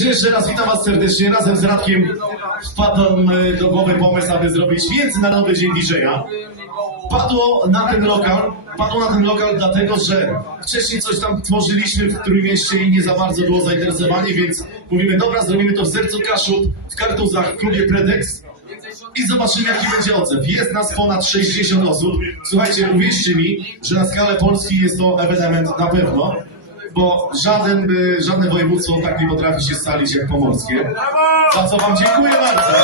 Jeszcze raz witam Was serdecznie. Razem z Radkiem wpadł e, do głowy pomysł, aby zrobić Międzynarodowy Dzień DJ-a. Padło na ten lokal, padło na ten lokal dlatego, że wcześniej coś tam tworzyliśmy w Trójmieście i nie za bardzo było zainteresowanie, więc mówimy, dobra, zrobimy to w sercu Kaszub, w Kartuzach, w klubie Pretext i zobaczymy, jaki będzie odzew. Jest nas ponad 60 osób. Słuchajcie, uwierzcie mi, że na skalę Polski jest to ewenement na pewno, bo żaden, y, żadne województwo tak nie potrafi się scalić jak pomorskie. Za co Wam dziękuję bardzo.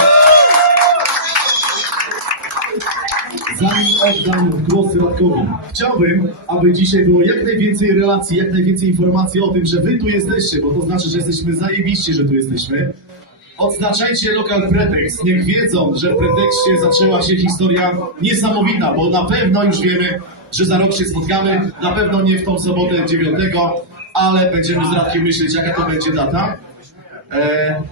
Zanim oddam głos Radkowi, chciałbym, aby dzisiaj było jak najwięcej relacji, jak najwięcej informacji o tym, że Wy tu jesteście, bo to znaczy, że jesteśmy zajebiście, że tu jesteśmy. Odznaczajcie lokal Pretekst. Niech wiedzą, że w Pretekście zaczęła się historia niesamowita, bo na pewno już wiemy, że za rok się spotkamy. Na pewno nie w tą sobotę 9, ale będziemy z Radkiem myśleć, jaka to będzie data. E,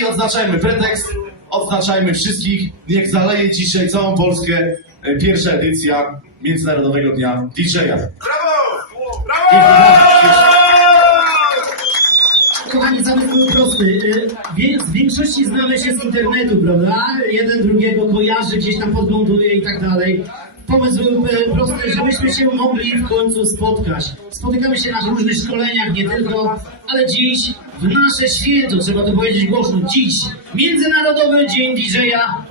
I odznaczajmy Pretekst, odznaczajmy wszystkich. Niech zaleje dzisiaj całą Polskę e, pierwsza edycja Międzynarodowego Dnia DJ-a. Kochani, zamysł był prosty. Wie- Z większości znamy się z internetu, prawda? Jeden drugiego kojarzy, gdzieś tam podgląduje i tak dalej. Pomysł był y, prosty, żebyśmy się mogli w końcu spotkać. Spotykamy się na różnych szkoleniach, nie tylko, ale dziś w nasze święto, trzeba to powiedzieć głośno, dziś Międzynarodowy Dzień DJ-a!